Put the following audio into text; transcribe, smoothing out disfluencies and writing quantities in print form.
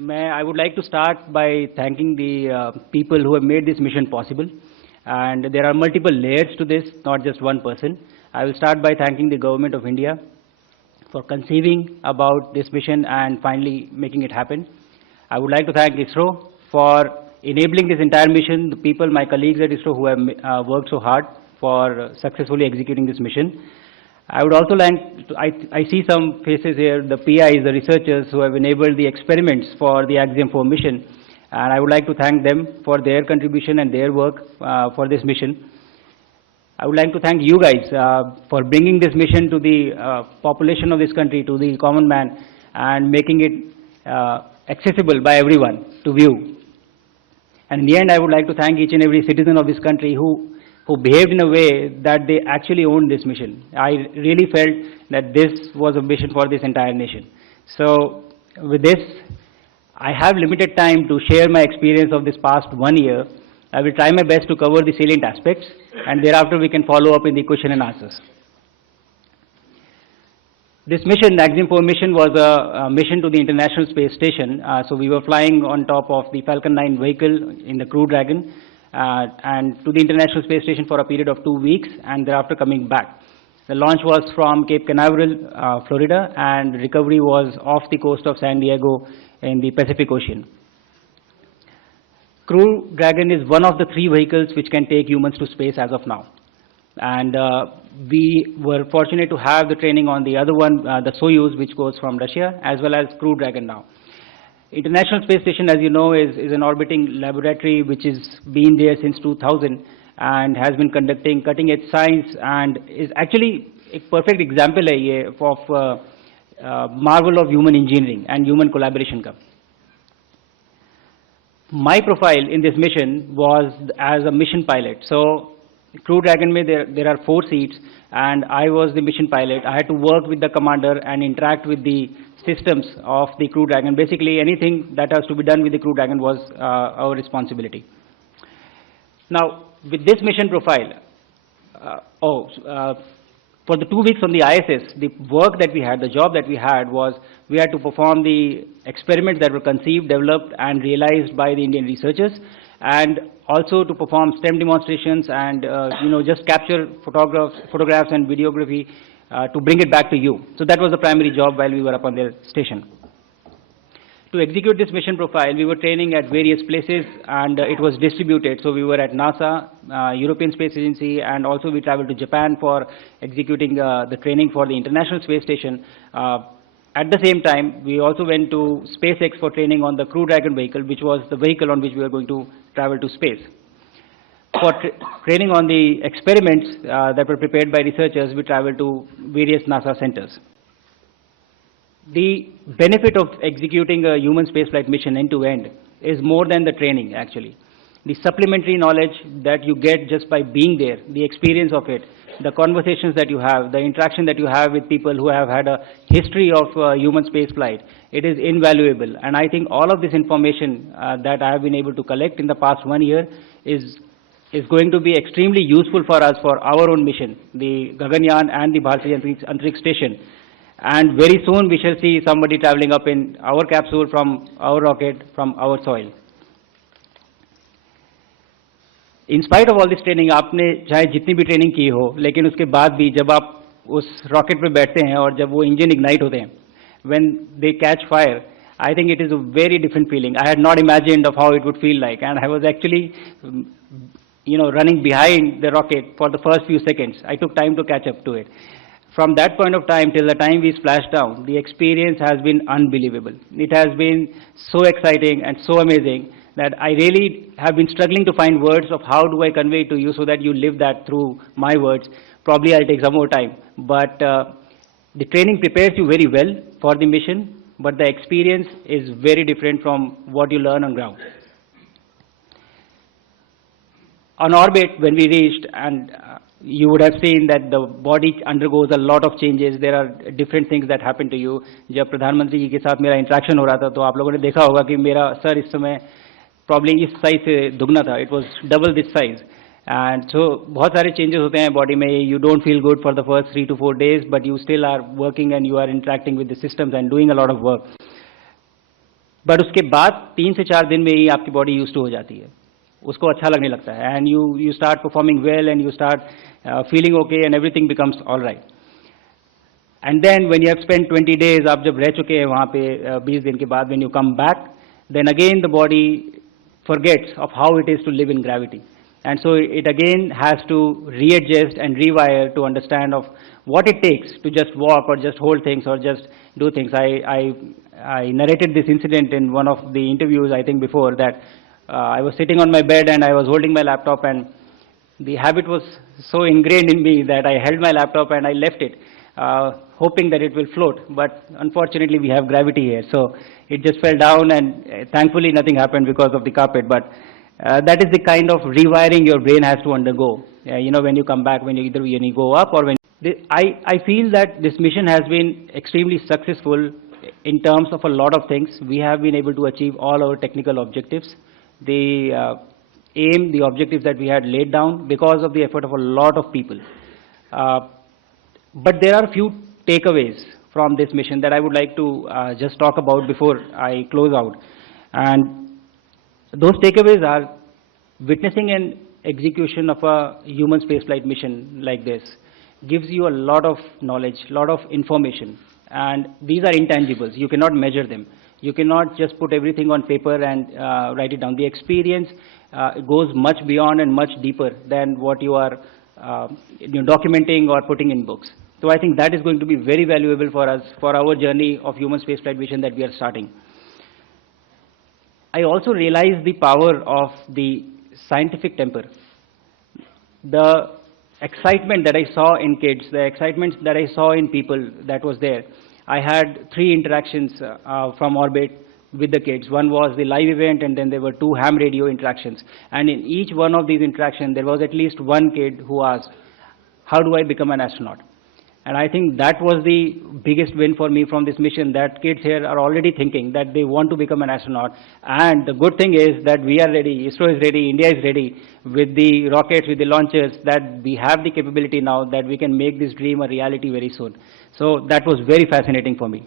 I would like to start by thanking the people who have made this mission possible. And there are multiple layers to this, not just one person. I will start by thanking the Government of India for conceiving about this mission and finally making it happen. I would like to thank ISRO for enabling this entire mission, the people, my colleagues at ISRO who have worked so hard for successfully executing this mission. I would also like to, I see some faces here, the PIs, the researchers who have enabled the experiments for the Axiom-4 mission, and I would like to thank them for their contribution and their work for this mission. I would like to thank you guys for bringing this mission to the population of this country, to the common man, and making it accessible by everyone to view. And in the end, I would like to thank each and every citizen of this country who behaved in a way that they actually owned this mission. I really felt that this was a mission for this entire nation. So with this, I have limited time to share my experience of this past 1 year. I will try my best to cover the salient aspects, and thereafter we can follow up in the question and answers. This mission, Axiom-4 mission, was a mission to the International Space Station. So we were flying on top of the Falcon 9 vehicle in the Crew Dragon, and to the International Space Station for a period of 2 weeks, and thereafter coming back. The launch was from Cape Canaveral, Florida, and recovery was off the coast of San Diego in the Pacific Ocean. Crew Dragon is one of the 3 vehicles which can take humans to space as of now. And we were fortunate to have the training on the other one, the Soyuz, which goes from Russia, as well as Crew Dragon now. International Space Station, as you know, is an orbiting laboratory which has been there since 2000 and has been conducting cutting-edge science, and is actually a perfect example of marvel of human engineering and human collaboration. My profile in this mission was as a mission pilot. So Crew Dragon, there are 4 seats, and I was the mission pilot. I had to work with the commander and interact with the systems of the Crew Dragon. Basically, anything that has to be done with the Crew Dragon was our responsibility. Now, with this mission profile, for the 2 weeks on the ISS, the work that we had, the job that we had was we had to perform the experiments that were conceived, developed, and realized by the Indian researchers, and also to perform STEM demonstrations and just capture photographs and videography to bring it back to you. So that was the primary job while we were up on the station. To execute this mission profile, we were training at various places, and it was distributed. So we were at NASA, European Space Agency, and also we traveled to Japan for executing the training for the International Space Station. At the same time, we also went to SpaceX for training on the Crew Dragon vehicle, which was the vehicle on which we were going to travel to space. For training on the experiments that were prepared by researchers, we traveled to various NASA centers. The benefit of executing a human spaceflight mission end-to-end is more than the training, actually. The supplementary knowledge that you get just by being there, the experience of it, the conversations that you have, the interaction that you have with people who have had a history of human spaceflight, it is invaluable. And I think all of this information that I have been able to collect in the past 1 year is going to be extremely useful for us for our own mission, the Gaganyaan and the Bharatiya Antariksh Station. And very soon we shall see somebody traveling up in our capsule from our rocket, from our soil. In spite of all this training, आपने चाहे जितनी भी training की हो, लेकिन उसके बाद भी जब आप उस रॉकेट पे बैठते हैं और जब वो इंजन इग्नाइट होते हैं, when they catch fire, I think it is a very different feeling. I had not imagined of how it would feel like, and I was actually, running behind the rocket for the first few seconds. I took time to catch up to it. From that point of time till the time we splashed down, the experience has been unbelievable. It has been so exciting and so amazing that I really have been struggling to find words of how do I convey it to you so that you live that through my words. Probably I'll take some more time. But the training prepares you very well for the mission, but the experience is very different from what you learn on ground. On orbit, when we reached, and you would have seen that the body undergoes a lot of changes. There are different things that happen to you. जब प्रधानमंत्री जी के साथ मेरा interaction हो रहा था, तो आप लोगों ने देखा होगा कि मेरा सर इस समय प्रॉब्लम इस साइज से दुगना था. It was double this size. And so बहुत सारे changes होते हैं body में. You don't feel good for the first 3 to 4 days, but you still are working and you are interacting with the systems and doing a lot of work. But उसके बाद 3 से 4 दिन में ही आपकी बॉडी यूज टू हो जाती है, उसको अच्छा लगने लगता है, and you start performing well and you start feeling okay and everything becomes all right. And then when you have spent 20 days, आप जब रह चुके हैं वहाँ पे 20 दिन के बाद, when you come back, then again the body forgets of how it is to live in gravity. And so it again has to readjust and rewire to understand of what it takes to just walk or just hold things or just do things. I narrated this incident in one of the interviews, I think before, that I was sitting on my bed and I was holding my laptop, and the habit was so ingrained in me that I held my laptop and I left it, hoping that it will float. But unfortunately, we have gravity here, so it just fell down, and thankfully nothing happened because of the carpet. But that is the kind of rewiring your brain has to undergo. When you come back, when you go up or when I feel that this mission has been extremely successful in terms of a lot of things. We have been able to achieve all our technical objectives. The the objectives that we had laid down because of the effort of a lot of people. But there are a few takeaways from this mission that I would like to just talk about before I close out. And those takeaways are: witnessing an execution of a human spaceflight mission like this gives you a lot of knowledge, lot of information, and these are intangibles. You cannot measure them. You cannot just put everything on paper and write it down. The experience goes much beyond and much deeper than what you are documenting or putting in books. So I think that is going to be very valuable for us, for our journey of human spaceflight mission that we are starting. I also realize the power of the scientific temper. The excitement that I saw in kids, the excitement that I saw in people that was there. I had 3 interactions from orbit with the kids. One was the live event, and then there were 2 ham radio interactions. And in each one of these interactions, there was at least one kid who asked, how do I become an astronaut? And I think that was the biggest win for me from this mission, that kids here are already thinking that they want to become an astronaut. And the good thing is that we are ready, ISRO is ready, India is ready with the rockets, with the launchers, that we have the capability now that we can make this dream a reality very soon. So that was very fascinating for me.